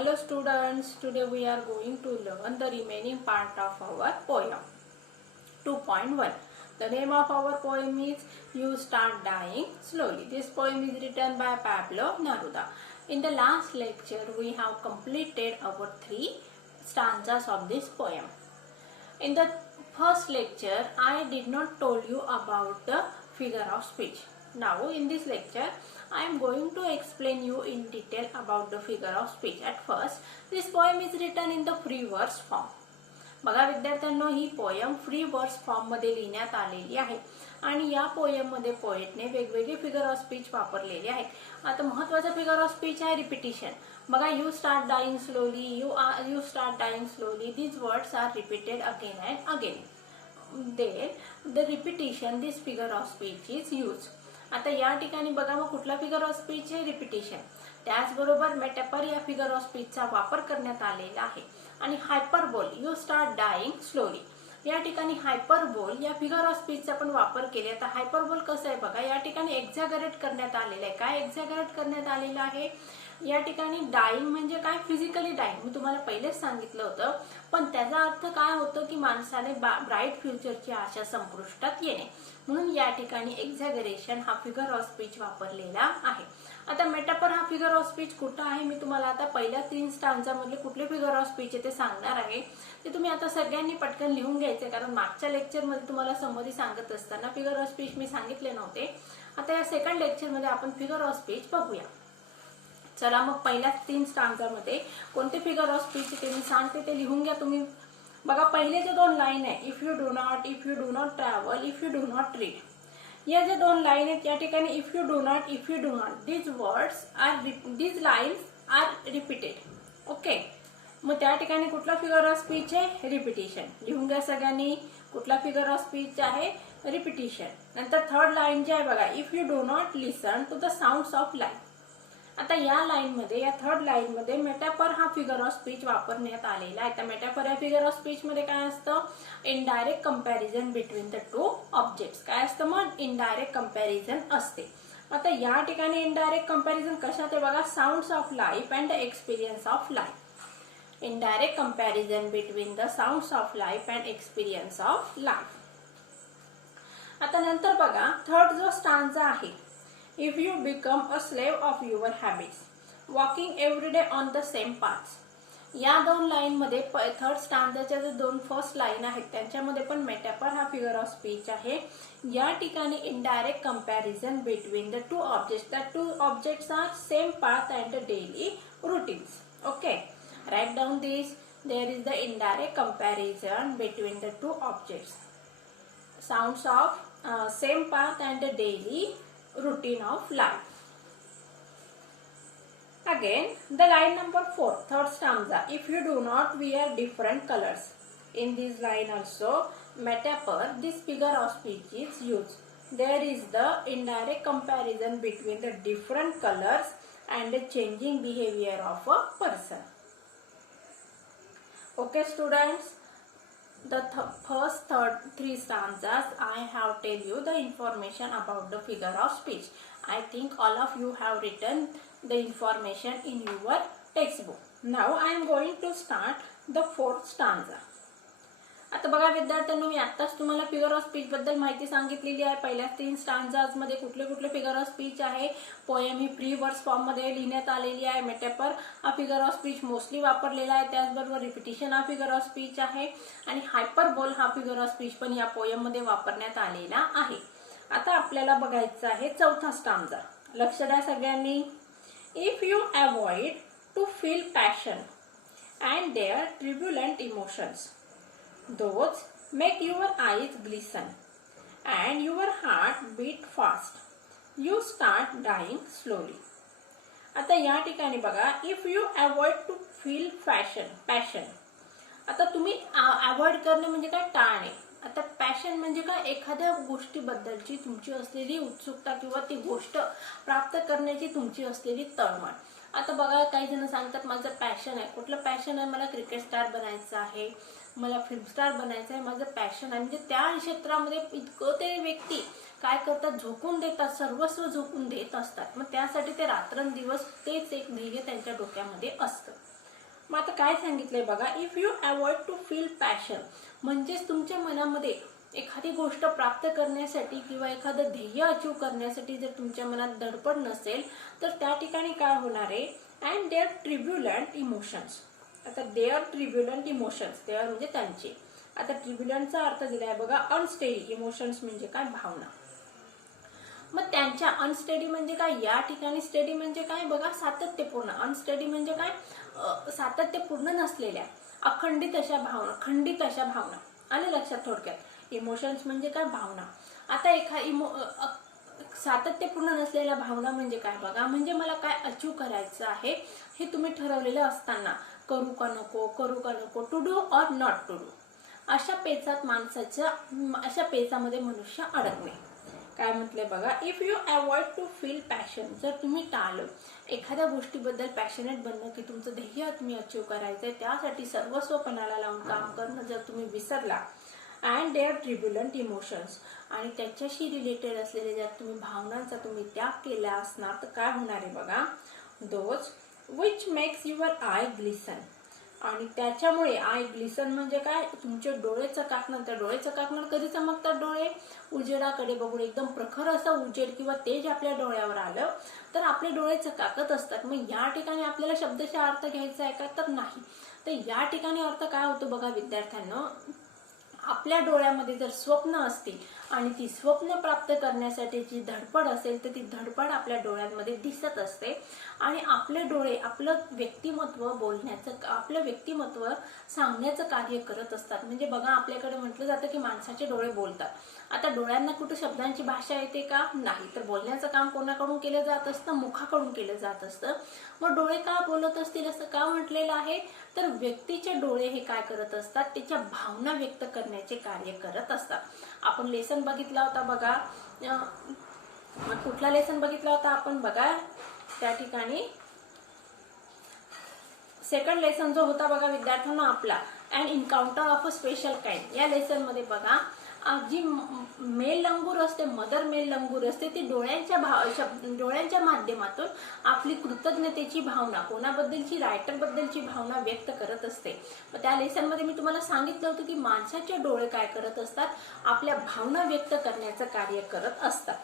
Hello students, today we are going to learn the remaining part of our poem 2.1. The name of our poem is You Start Dying Slowly. This poem is written by Pablo Neruda. In the last lecture we have completed our 3 stanzas of this poem. In the first lecture I did not told you about the figure of speech. Now in this lecture I am going to explain you in detail about the figure of speech. At first this poem is written in the free verse form. बघा विद्यार्थ्यांनो, ही poem free वर्स form मध्ये लिहिण्यात आलेली आहे आणि या poem मध्ये पोएटने वेगवेगळे फिगर ऑफ स्पीच वापरलेले आहेत. आता महत्त्वाचा फिगर ऑफ स्पीच आहे रिपीटिशन. बघा, you start dying slowly, you start dying slowly, these words are repeated again and again. Then the repetition, this figure of speech is used. आता या ठिकाणी बघा, मग कुठला फिगर ऑफ स्पीच आहे? Repetition. त्याचबरोबर मेटाफर या फिगर ऑफ स्पीचचा वापर करण्यात आलेला आहे. आणि हायपरबोल, यू स्टार्ट डाइंग स्लोली, या ठिकाणी हायपरबोल या फिगर ऑफ स्पीचचा पण वापर केला. आता हायपरबोल कसं आहे बघा, या ठिकाणी एक्झॅगरेट करण्यात आलेलं आहे. काय एक्झॅगरेट करण्यात आलेलं आहे? या ठिकाणी डाइंग म्हणजे काय? Physically dying. मी तुम्हाला पहिलेच सांगितलं होतं. पण त्याचा अर्थ काय होतं की माणसाने ब्राईट फ्युचरची आशा संपुष्टात येणे. म्हणून या ठिकाणी एक्झॅगरेशन हा फिगर ऑफ स्पीच वापरलेला आहे. आता मेटाफर हा फिगर ऑफ स्पीच कुठं आहे? मी तुम्हाला आता पहिल्या 3 स्टांजा मधले कुठले फिगर ऑफ स्पीच आहे ते सांगणार आहे. ते तुम्ही आता सगळ्यांनी पटकन लिहून घ्यायचे, कारण मागच्या लेक्चर मध्ये तुम्हाला समरी सांगत असताना फिगर ऑफ स्पीच मी सांगितले नव्हते. आता या सेकंड लेक्चर मध्ये आपण फिगर ऑफ स्पीच बघूया. चला मग पहिल्या 3 स्टांजा मध्ये कोणते फिगर ऑफ स्पीच ते मी सांगते, ते लिहून घ्या तुम्ही. बघा, पहिले जे 2 लाईन आहे, if you do not travel, if you do not read, या जे 2 लाईन आहेत या ठिकाणी if you do not, these lines are repeated. Okay, मग त्या ठिकाणी कुठला फिगर ऑफ स्पीच आहे? रिपीटिशन. लिहून घ्या सगळ्यांनी, कुठला फिगर ऑफ स्पीच आहे? रिपीटिशन. नंतर थर्ड लाईन जी आहे बघा, if you do not listen to the sounds of life. आता या लाईन मध्ये, या थर्ड लाईन मध्ये मेटाफर हा फिगर ऑफ स्पीच वापरण्यात आलेला आहे. त्या मेटाफर या फिगर ऑफ स्पीच मध्ये काय असतं? Indirect comparison between the 2 objects. काय असतं मग? इनडायरेक्ट कंपॅरिझन असते. आता या ठिकाणी इनडायरेक्ट कंपॅरिझन कशात आहे बघा? Sounds of life and experience of life. Indirect comparison between the sounds of life and experience of life. आता नंतर बघा, थर्ड जो स्टांजा आहे, if you become a slave of your habits, walking every day on the same path. या 2 line मध्ये third स्टांजाच्या जे 2 first line आहेत त्यांच्यामध्ये पण मेटाफर हा फिगर ऑफ स्पीच आहे. या ठिकाणी indirect comparison between the 2 objects. The 2 objects are same path and daily routines. Okay, write down this. There is the indirect comparison between the 2 objects, sounds of same path and daily routine of life. Again, the line number 4, third stanza, if you do not wear different colors. In this line also metaphor, this figure of speech is used. There is the indirect comparison between the different colors and the changing behavior of a person. Okay students, the first 3 stanzas I have tell you the information about the figure of speech. I think all of you have written the information in your textbook. Now I am going to start the 4th stanza. आता बघा विद्यार्थ्यांनो, मी आत्ताच तुम्हाला figure of speech बद्दल माहिती सांगितलेली आहे. पहिल्या 3 स्टांजाज मध्ये कुठले कुठले फिगर ऑफ स्पीच आहे. पोएम ही फ्री वर्स फॉर्म मध्ये लिहिण्यात आलेली आहे. मेटाफर हा फिगर ऑफ स्पीच मोस्टली वापरलेला आहे. त्याचबरोबर रिपीटिशन हा फिगर ऑफ स्पीच आहे आणि हायपरबोल हा फिगर ऑफ स्पीच पण या पोएम मध्ये वापरण्यात आलेला आहे. आता आपल्याला बघायचं आहे 4था स्टांजा. लक्ष द्या सगळ्यांनी. If you avoid to feel passion and their turbulent emotions, those make your eyes glisten and your heart beat fast, you start dying slowly. आता या ठिकाणी बघा, if you avoid to feel passion. आता तुम्ही avoid करणे म्हणजे काय? टाळणे. आता पॅशन म्हणजे काय? एखाद्या गोष्टीबद्दलची तुमची असलेली उत्सुकता किंवा ती गोष्ट प्राप्त करण्याची तुमची असलेली तळमळ. आता बघा, काही जण सांगतात माझं पॅशन आहे. कुठलं पॅशन आहे? मला क्रिकेट स्टार बनायचं आहे, मला फिल्म स्टार बनायचं आहे, माझं पॅशन आहे. म्हणजे त्या क्षेत्रामध्ये इतकं ते व्यक्ती काय करतात? झोकून देतात, सर्वस्व झोकून देत असतात. मग त्यासाठी ते रात्रंदिवस तेच एक ध्येय त्यांच्या डोक्यामध्ये असतं. मग आता काय सांगितलंय बघा, if you avoid to feel passion, म्हणजेच तुमच्या मनामध्ये एखादी गोष्ट प्राप्त करण्यासाठी किंवा एखादं ध्येय अचीव करण्यासाठी जर तुमच्या मनात धडपड नसेल तर त्या ठिकाणी काय होणार आहे, अँड देअर ट्रिब्युलंट इमोशन्स. आता देअर ट्रिब्युलंट इमोशन्स, देअर म्हणजे त्यांचे. आता ट्रिब्युलंटचा अर्थ दिलाय बघा अनस्टेडी, इमोशन्स म्हणजे काय, भावना. मग त्यांच्या अनस्टेडी म्हणजे काय, या ठिकाणी स्टेडी म्हणजे काय बघा, सातत्यपूर्ण. अनस्टेडी म्हणजे काय, सातत्यपूर्ण नसलेल्या, अखंडित अशा भावना, खंडित अशा भावना. आणि लक्षात थोडक्यात, इमोशन्स म्हणजे काय, भावना. आता सातत्यपूर्ण नसलेल्या भावना म्हणजे काय बघा, म्हणजे मला काय अचीव करायचं आहे हे तुम्ही ठरवलेलं असताना करू का नको, करू का नको, to do or not to do, अशा पेचात अशा पेचामध्ये मनुष्य अडकणे. काय म्हटलंय बघा, if you avoid to feel passion, जर तुम्ही टाळलं एखाद्या गोष्टीबद्दल पॅशनेट बनणं, की तुमचं ध्येय तुम्ही अचीव करायचंय, त्यासाठी सर्वस्व पणाला लावून काम करणं जर तुम्ही विसरला, अँड देअर ट्रिब्युलंट इमोशन्स, आणि त्याच्याशी रिलेटेड असलेले जर तुम्ही भावनांचा तुम्ही त्याग केला असणार तर काय होणार आहे बघा, those which makes your I glisten, आणि त्याच्यामुळे आय ग्लिसन म्हणजे काय, तुमचे डोळे चकाकणार. त्या डोळे चकाकणार कधी चमकतात डोळे, उजेडाकडे बघून. एकदम प्रखर असं उजेड किंवा तेज आपल्या डोळ्यावर आलं तर आपले डोळे चकाकत असतात. मग या ठिकाणी आपल्याला शब्दाचा अर्थ घ्यायचा आहे का, तर नाही. तर या ठिकाणी अर्थ काय होतो बघा विद्यार्थ्यांनो, आपल्या डोळ्यामध्ये जर स्वप्न असतील आणि ती स्वप्न प्राप्त करण्यासाठीची धडपड असेल तर ती धडपड आपल्या डोळ्यांमध्ये दिसत असते. आणि आपले डोळे आपलं व्यक्तिमत्व बोलण्याचं, आपलं व्यक्तिमत्व सांगण्याचं कार्य करत असतात. म्हणजे बघा आपल्याकडे म्हटलं जातं की माणसाचे डोळे बोलतात. आता डोळ्यांना कुठे शब्दांची भाषा येते का, नाही. तर बोलण्याचं काम कोणाकडून केलं जात असतं, मुखाकडून केलं जात असतं. मग डोळे का बोलत असतील असं का म्हटलेलं आहे, तर व्यक्तीचे डोळे हे काय करत असतात, त्याच्या भावना व्यक्त करण्याचे कार्य करत असतात. आपण लेसन बघितला होता बघा, कुठला लेसन बघितला होता आपण बघा, त्या ठिकाणी सेकंड लेसन जो होता बघा विद्यार्थ्यांना आपला, and encounter of a special kind. या लेसन मध्ये बघा जी मेल लंगूर असते, मदर मेल लंगूर असते, ती डोळ्यांच्या माध्यमातून आपली कृतज्ञतेची भावना, कोणाबद्दलची, रायटर बद्दलची भावना व्यक्त करत असते. मग त्या लेसन मध्ये मी तुम्हाला सांगितलं होतं की माणसाचे डोळे काय करत असतात, आपल्या भावना व्यक्त करण्याचं कार्य करत असतात.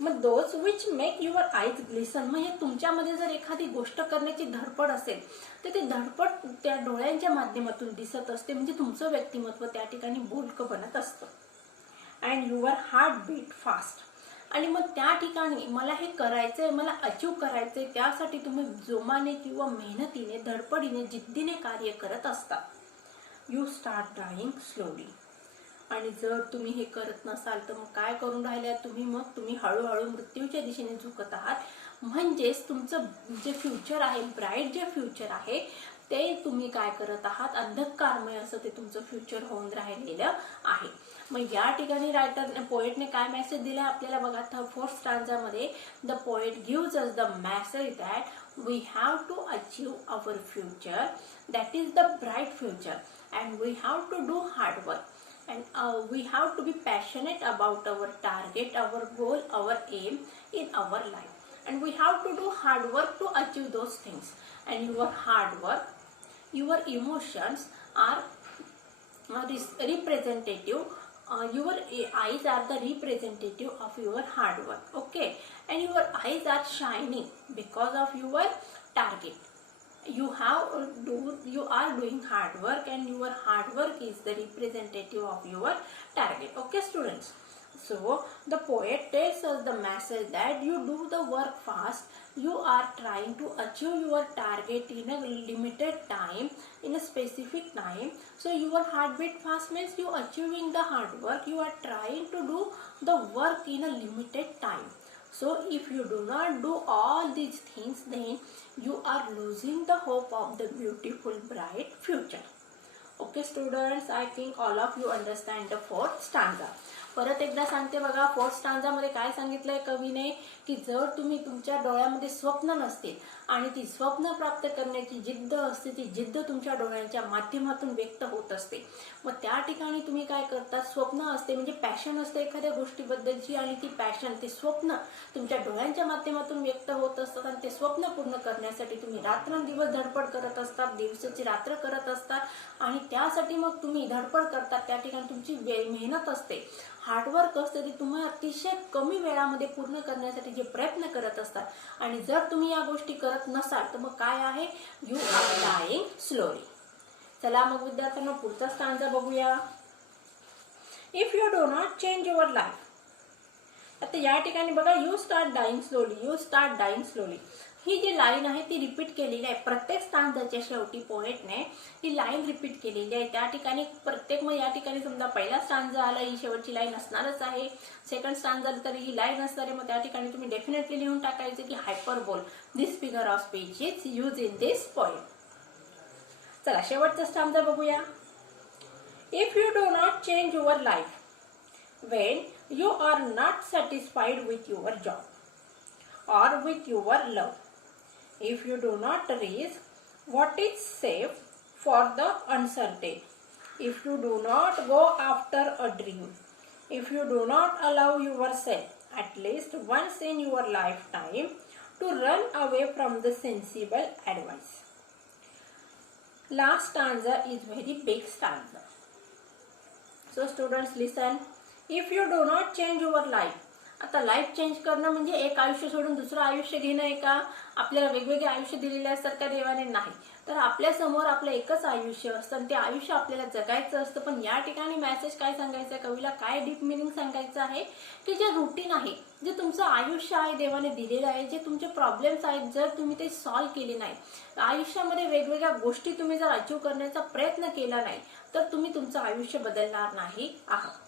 मग those which make your eyes glisten, म्हणजे तुमच्यामध्ये जर एखादी गोष्ट करण्याची धडपड असेल तर ती धडपड त्या डोळ्यांच्या माध्यमातून दिसत असते. म्हणजे तुमचं व्यक्तिमत्व त्या ठिकाणी बोलकं बनत असतं. And your heart beat fast, आणि मग त्या ठिकाणी मला हे करायचंय, मला अचीव करायचंय, त्यासाठी तुम्ही जोमाने किंवा मेहनतीने, धडपडीने, जिद्दीने कार्य करत असता. यू स्टार्ट डाईंग स्लोली, आणि जर तुम्ही हे करत नसाल तर मग काय करून राहिल्या तुम्ही, मग तुम्ही हळूहळू मृत्यूच्या दिशेने झुकत आहात. म्हणजेच तुमचं जे फ्युचर आहे, ब्राईट जे फ्युचर आहे ते तुम्ही काय करत आहात, अंधकारमय असं ते तुमचं फ्युचर होऊन राहिलेलं आहे. मग या ठिकाणी पोएटने काय मेसेज दिला आपल्याला बघा, फोर्थ स्टांजामध्ये, the poet gives us the message that we have to achieve our future, that is the bright future, and we have to do hard work, and we have to be passionate about our target, our goal, our aim in our life, and we have to do hard work to achieve those things. And your hard work, your emotions are representative, your eyes are the representative of your hard work, okay, and your eyes are shining because of your target. You are doing hard work, and your hard work is the representative of your target, okay students. So the poet tells us the message that you do the work fast, you are trying to achieve your target in a limited time, in a specific time. So your heartbeat fast means you achieving the hard work, you are trying to do the work in a limited time. So if you do not do all these things, then you are losing the hope of the beautiful bright future. Okay students, I think all of you understand the fourth stanza. परत एकदा सांगते बघा, fourth स्टांजामध्ये काय सांगितलंय कवीने, की जर तुम्ही तुमच्या डोळ्यामध्ये स्वप्न नसतील आणि ती स्वप्न प्राप्त करण्याची जिद्द असते, ती जिद्द तुमच्या डोळ्यांच्या माध्यमातून व्यक्त होत असते. मग त्या ठिकाणी तुम्ही काय करता, स्वप्न असते म्हणजे पॅशन असते एखाद्या गोष्टीबद्दलची, आणि ती पॅशन, ते स्वप्न तुमच्या डोळ्यांच्या माध्यमातून व्यक्त होत असतात, आणि ते स्वप्न पूर्ण करण्यासाठी तुम्ही रात्रंदिवस धडपड करत असतात, दिवसाची रात्र करत असतात आणि त्यासाठी मग तुम्ही धडपड करतात. त्या ठिकाणी तुमची मेहनत असते, हार्डवर्क असते, ते तुम्ही अतिशय कमी वेळामध्ये पूर्ण करण्यासाठी जे प्रयत्न करत असतात आणि जर तुम्ही या गोष्टी करत नसाल तर मग काय आहे, यू आर डाईंग स्लोली. चला मग विद्यार्थ्यांना पुढचा स्टांजा बघूया. If you do not change your life. आता या ठिकाणी बघा, you start dying slowly, you start dying slowly, ही जी लाईन आहे ती रिपीट केलेली आहे. प्रत्येक स्टांजाच्या शेवटी पोएटने ही लाईन रिपीट केलेली आहे. त्या ठिकाणी प्रत्येक, मग या ठिकाणी समजा पहिला स्टांजा आला, ही शेवटची लाईन असणारच आहे. सेकंड स्टांजा आला तरी ही लाईन असणार आहे. मग त्या ठिकाणी तुम्ही डेफिनेटली लिहून टाकायचं की hyperbole, this figure of speech is use in this poem. चला शेवटचा स्टांजा बघूया. If you do not change your life when you are not satisfied with your job or with your love, if you do not risk what is safe for the uncertain, if you do not go after a dream, if you do not allow yourself at least once in your lifetime to run away from the sensible advice. Last stanza is very big stanza. So students listen. If you do not change your life. आता life change करणं म्हणजे एक आयुष्य सोडून दुसरं आयुष्य घेणं आहे का? आपल्याला वेगवेगळे आयुष्य दिलेले असतात का देवाने? नाही. तर आपल्या समोर आपलं एकच आयुष्य असतं आणि ते आयुष्य आपल्याला जगायचं असतं. पण या ठिकाणी मेसेज काय सांगायचं आहे, कवीला काय डीप मिनिंग सांगायचं आहे की जे रुटीन आहे, जे तुमचं आयुष्य आहे देवाने दिलेलं आहे, जे तुमचे प्रॉब्लेम्स आहेत, जर तुम्ही ते सॉल्व्ह केले नाही, आयुष्यामध्ये वेगवेगळ्या गोष्टी तुम्ही जर अचीव करण्याचा प्रयत्न केला नाही तर तुम्ही तुमचं आयुष्य बदलणार नाही आहात.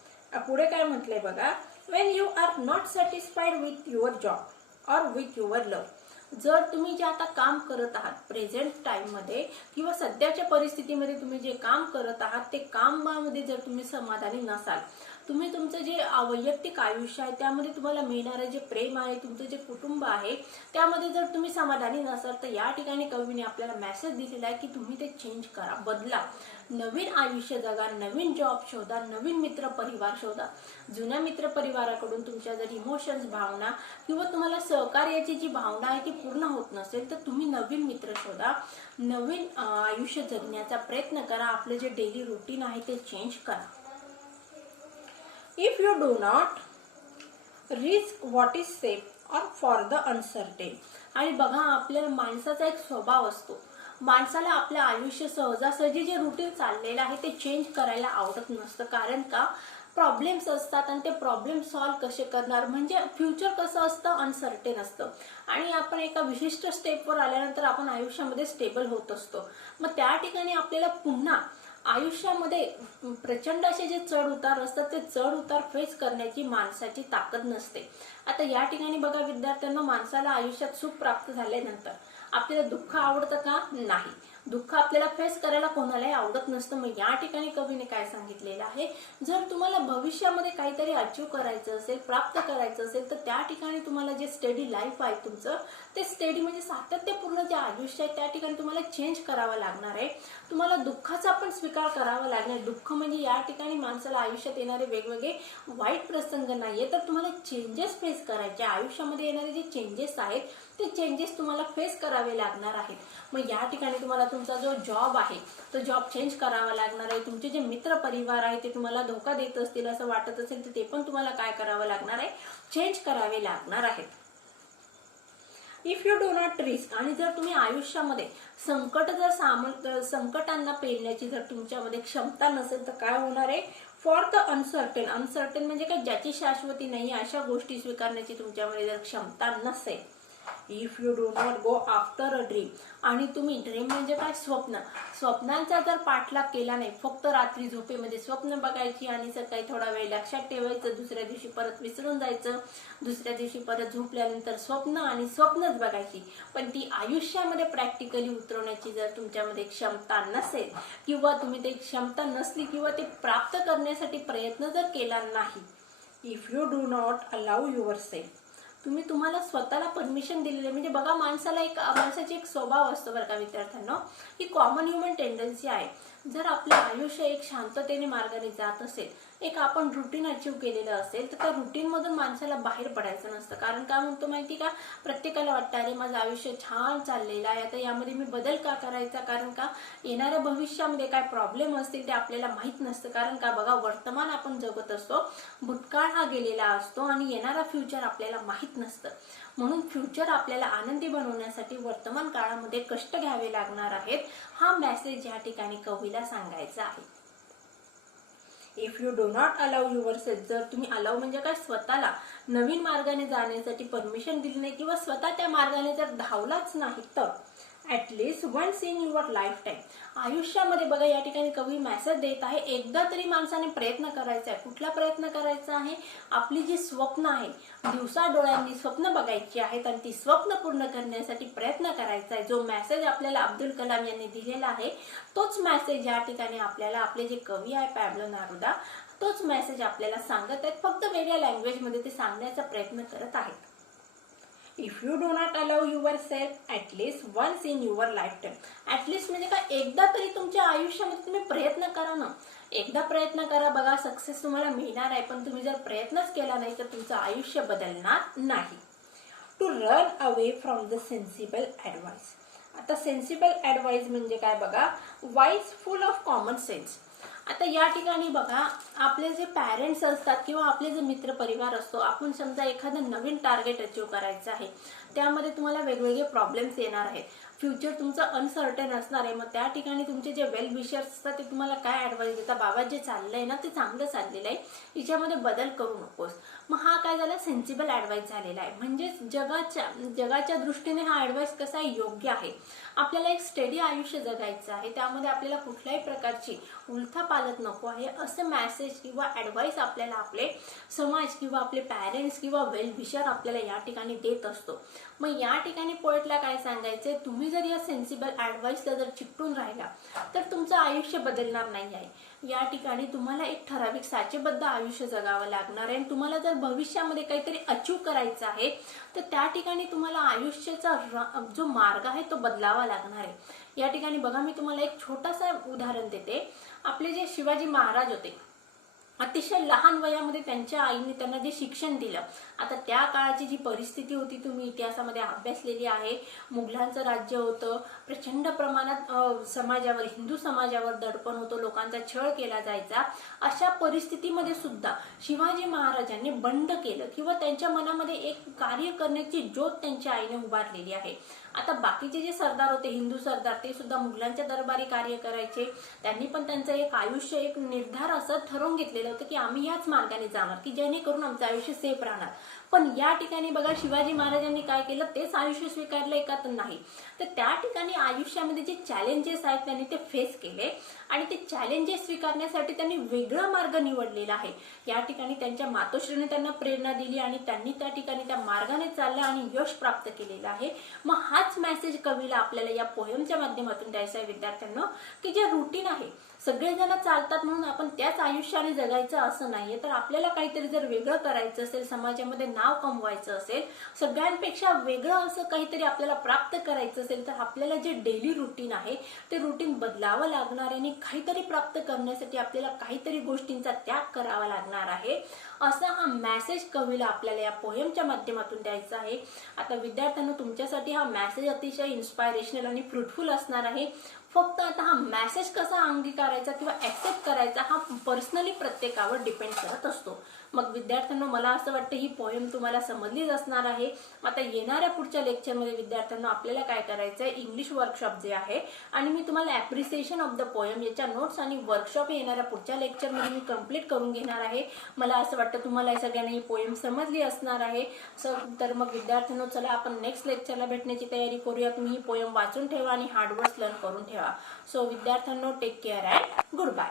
पुढे काय म्हटलंय बघा, when you are not satisfied with your job or with your love. जर तुम्ही जे आता काम करत आहात प्रेझेंट टाइममध्ये किंवा सध्याच्या परिस्थितीमध्ये तुम्ही जे काम करत आहात ते कामामध्ये जर तुम्ही समाधानी नसाल, तुम्ही तुमचं जे वैयक्तिक आयुष्य आहे त्यामध्ये तुम्हाला मिळणारं जे प्रेम आहे, तुमचं जे कुटुंब आहे त्यामध्ये जर तुम्ही समाधानी नसाल तर या ठिकाणी कवीने आपल्याला मेसेज दिलेला आहे की तुम्ही ते चेंज करा, बदला, नवीन आयुष्य जगा, नवीन जॉब शोधा, नवीन मित्र परिवार शोधा. जुन्या मित्र परिवाराकडून तुमच्या जर इमोशन्स, भावना किंवा तुम्हाला सहकार्याची जी भावना आहे ती पूर्ण होत नसेल तर तुम्ही नवीन मित्र शोधा, नवीन आयुष्य जगण्याचा प्रयत्न करा, आपलं जे डेली रुटीन आहे ते चेंज करा. If you do not risk what is safe or for the uncertain. आणि बघा, आपल्या माणसाचा एक स्वभाव असतो, माणसाला आपलं आयुष्य सहजासहजी जे रुटीन चाललेलं आहे ते चेंज करायला आवडत नसतं. कारण का, प्रॉब्लेम्स असतात आणि ते प्रॉब्लेम सॉल्व्ह कसे करणार, म्हणजे फ्युचर कसं असतं, अनसर्टेन असतं आणि आपण एका विशिष्ट स्टेपवर आल्यानंतर आपण आयुष्यामध्ये स्टेबल होत असतो. मग त्या ठिकाणी आपल्याला पुन्हा आयुष्यामध्ये प्रचंड असे जे चढ उतार असतात ते चढ उतार फेस करण्याची माणसाची ताकद नसते. आता या ठिकाणी बघा विद्यार्थ्यांना, माणसाला आयुष्यात सुख प्राप्त झाल्यानंतर आपल्याला दुःख आवडतं का? नाही. दुःख आपल्याला फेस करायला कोणालाही आवडत नसतं. मग या ठिकाणी कवीने काय सांगितलेलं आहे, जर तुम्हाला भविष्यामध्ये काहीतरी अचीव करायचं असेल, प्राप्त करायचं असेल तर त्या ठिकाणी तुम्हाला जे स्टडी लाईफ आहे तुमचं, ते स्टडी म्हणजे सातत्यपूर्ण जे आयुष्य आहे त्या ठिकाणी तुम्हाला चेंज करावं लागणार आहे. तुम्हाला दुःखाचा पण स्वीकार करावा लागणार. दुःख म्हणजे या ठिकाणी माणसाला आयुष्यात येणारे वेगवेगळे वाईट प्रसंग नाहीये, तर तुम्हाला चेंजेस फेस करायचे. आयुष्यामध्ये येणारे जे चेंजेस आहेत ते चेंजेस तुम्हाला फेस करावे लागणार आहेत. मग या ठिकाणी तुम्हाला तुमचा जो जॉब आहे तो जॉब चेंज करावा लागणार आहे. तुमचे जे मित्र परिवार आहे ते तुम्हाला धोका देत असतील असं वाटत असेल तर ते पण तुम्हाला काय करावं लागणार आहे, चेंज करावे लागणार आहेत. If you do not risk. आणि जर तुम्ही आयुष्यामध्ये संकटांना पेलण्याची जर तुमच्यामध्ये क्षमता नसेल तर काय होणार आहे, फॉर द अनसर्टेन. अनसर्टेन म्हणजे काय, ज्याची शाश्वती नाही, अशा गोष्टी स्वीकारण्याची तुमच्यामध्ये जर क्षमता नसेल. If you do not go after a dream. आणि तुम्ही, ड्रीम म्हणजे काय, स्वप्न, स्वप्नांचा जर पाठलाग केला नाही, फक्त रात्री झोपेमध्ये स्वप्न बघायची आणि सकाळी थोडा वेळ लक्षात ठेवायचं, दुसऱ्या दिवशी परत विसरून जायचं, दुसऱ्या दिवशी परत झोपल्यानंतर स्वप्न आणि स्वप्नच बघायची, पण ती आयुष्यामध्ये प्रॅक्टिकली उतरवण्याची जर तुमच्यामध्ये क्षमता नसेल किंवा तुम्ही ते क्षमता नसली किंवा ते प्राप्त करण्यासाठी प्रयत्न जर केला नाही, if you do not allow yourself, तुम्ही तुम्हाला स्वतःला परमिशन दिलेली. म्हणजे बघा, माणसाची एक स्वभाव असतो बरं का विद्यार्थ्यांना, ही कॉमन ह्युमन टेंडन्सी आहे. जर आपलं आयुष्य एक शांततेने मार्गाने जात असेल, एक आपण रुटीन अचीव केलेलं असेल, तर त्या रुटीनमधून माणसाला बाहेर पडायचं नसतं. कारण काय म्हणतो माहिती का, प्रत्येकाला वाटतं अरे माझं आयुष्य छान चाललेलं आहे, आता यामध्ये मी बदल का करायचा. कारण का येणाऱ्या भविष्यामध्ये काय प्रॉब्लेम असतील ते आपल्याला माहीत नसतं. कारण का बघा, वर्तमान आपण जगत असतो, भूतकाळ हा गेलेला असतो आणि येणारा फ्युचर आपल्याला माहीत नसतं. म्हणून फ्युचर आपल्याला आनंदी बनवण्यासाठी वर्तमान काळामध्ये कष्ट घ्यावे लागणार आहेत. हा मेसेज या ठिकाणी कवीला सांगायचा आहे. If you do not allow yourself, जर तुम्ही अलाउ म्हणजे काय, स्वतःला नवीन मार्गाने जाण्यासाठी परमिशन दिली नाही किंवा स्वतः त्या मार्गाने जर धावलाच नाही, तर at least once in your life time, आयुष्यामध्ये बघा या ठिकाणी कवी मेसेज देत आहे, एकदा तरी माणसाने प्रयत्न करायचा आहे. कुठला प्रयत्न करायचा आहे, आपली जी स्वप्न आहे, दिवसा डोळ्यांनी स्वप्न बघायची आहेत आणि ती स्वप्न पूर्ण करण्यासाठी प्रयत्न करायचा आहे. जो मेसेज आपल्याला अब्दुल कलाम यांनी दिलेला आहे, तोच मेसेज या ठिकाणी आपल्याला आपले जे कवी आहे पॅब्लो नेरुदा, तोच मेसेज आपल्याला सांगत आहेत. फक्त वेगळ्या लँग्वेजमध्ये ते सांगण्याचा प्रयत्न करत आहेत. If you do not allow yourself at least once in your life time, at least म्हणजे काय, एकदा तरी तुमच्या आयुष्यामध्ये तुम्ही प्रयत्न करा ना. एकदा प्रयत्न करा, बघा सक्सेस तुम्हाला मिळणार आहे. पण तुम्ही जर प्रयत्नच केला नाही तर तुमचं आयुष्य बदलणार नाही. To run away from the sensible advice. आता सेन्सिबल ॲडवाइस म्हणजे काय बघा, wise full of common sense. आता या ठिकाणी बघा, आपले जे पॅरेंट्स असतात किंवा आपले जे मित्र परिवार असतो, आपण समजा एखादं नवीन टार्गेट अचीव करायचं आहे, त्यामध्ये तुम्हाला वेगवेगळे प्रॉब्लेम्स येणार आहेत, फ्युचर तुमचं अनसर्टन असणार आहे. मग त्या ठिकाणी तुमचे जे वेल विशर्स असतात ते तुम्हाला काय ॲडवाइस देतात, बाबा जे चाललंय ना ते चांगलं चाललेलं आहे, हिच्यामध्ये बदल करू नकोस. मग हा काय झाला, सेन्सिबल ॲडवाइस झालेला आहे. म्हणजेच जगाच्या दृष्टीने हा ॲडवाइस कसा योग्य आहे. आपल्याला एक स्टडी आयुष्य जगायचं आहे, त्यामध्ये आपल्याला कुठल्याही प्रकारची उलथापालथ नको आहे, असं मेसेज किंवा ॲडवाइस आपल्याला आपले समाज किंवा आपले पॅरेंट्स किंवा वेल विशर आपल्याला या ठिकाणी देत असतो. मग या ठिकाणी पोएटला काय सांगायचंय, तुम्ही जर या सेन्सिबल ॲडवाइसला जर चिकटून राहिला तर तुमचं आयुष्य बदलणार नाही आहे. या ठिकाणी तुम्हाला एक ठराविक साचेबद्ध आयुष्य जगावं लागणार आहे. आणि तुम्हाला जर भविष्यामध्ये काहीतरी अचीव करायचं आहे तर त्या ठिकाणी तुम्हाला आयुष्याचा जो मार्ग आहे तो बदलावा लागणार आहे. या ठिकाणी बघा, मी तुम्हाला एक छोटासा उदाहरण देते. आपले जे शिवाजी महाराज होते, अतिशय लहान वयामध्ये त्यांच्या आईने त्यांना जे शिक्षण दिलं. आता त्या काळाची जी परिस्थिती होती तुम्ही इतिहासामध्ये अभ्यासलेली आहे. मुघलांचं राज्य होतं, प्रचंड प्रमाणात समाजावर, हिंदू समाजावर दडपण होतं, लोकांचा छळ केला जायचा. अशा परिस्थितीमध्ये सुद्धा शिवाजी महाराजांनी बंड केलं किंवा त्यांच्या मनामध्ये एक कार्य करण्याची ज्योत त्यांच्या आईने उभारलेली आहे. आता बाकीचे जे सरदार होते, हिंदू सरदार, ते सुद्धा मुघलांच्या दरबारी कार्य करायचे. त्यांनी पण त्यांचं एक आयुष्य, एक निर्धार असं ठरवून घेतलेलं होतं की आम्ही याच मार्गाने जाणार की जेणेकरून आमचं आयुष्य सेफ राहणार. पण या ठिकाणी बघा, शिवाजी महाराजांनी काय केलं, तेच आयुष्य स्वीकारलंय का, तर नाही. तर त्या ठिकाणी आयुष्यामध्ये जे चॅलेंजेस आहेत त्यांनी ते फेस केले आणि ते चॅलेंजेस स्वीकारण्यासाठी त्यांनी वेगळा मार्ग निवडलेला आहे. या ठिकाणी त्यांच्या मातोश्रीने त्यांना प्रेरणा दिली आणि त्यांनी त्या ठिकाणी त्या मार्गाने चाललं आणि यश प्राप्त केलेलं आहे. मग हाच मेसेज कवीला आपल्याला या पोएमच्या माध्यमातून द्यायचा आहे विद्यार्थ्यांना, की जे रुटीन आहे, सगळेजण चालतात म्हणून आपण त्याच आयुष्याने जगायचं असं नाहीये. तर आपल्याला काहीतरी जर वेगळं करायचं असेल, समाजामध्ये नाव कमवायचं असेल, सगळ्यांपेक्षा वेगळं असं काहीतरी आपल्याला प्राप्त करायचं असेल, तर आपल्याला जे डेली रुटीन आहे ते रुटीन बदलावं लागणार आहे आणि काहीतरी प्राप्त करण्यासाठी आपल्याला काहीतरी गोष्टींचा त्याग करावा लागणार आहे. असा हा मेसेज कवीला आपल्याला या पोएमच्या माध्यमातून द्यायचा आहे. आता विद्यार्थ्यांना तुमच्यासाठी हा मेसेज अतिशय इन्स्पायरेशनल आणि फ्रुटफुल असणार आहे. फक्त आता हा मेसेज कसा अंगीकारायचा किंवा ऍक्सेप्ट करायचा हा पर्सनली प्रत्येकावर डिपेंड करत असतो. मग विद्यार्थ्यांना मला असं वाटतं ही पोएम तुम्हाला समजलीच असणार आहे. आता येणाऱ्या पुढच्या लेक्चरमध्ये विद्यार्थ्यांना आपल्याला काय करायचं आहे, इंग्लिश वर्कशॉप जे आहे आणि मी तुम्हाला ॲप्रिसिएशन ऑफ द पोएम याच्या नोट्स आणि वर्कशॉप येणाऱ्या पुढच्या लेक्चरमध्ये मी कंप्लीट करून घेणार आहे. मला असं वाटतं तुम्हाला या सगळ्यांना ही पोएम समजली असणार आहे. तर मग विद्यार्थ्यांनो, चला आपण नेक्स्ट लेक्चरला भेटण्याची तयारी करूया. तुम्ही ही पोएम वाचून ठेवा आणि हार्डवर्क्स लर्न करून ठेवा. सो विद्यार्थ्यांनो, take care and good bye.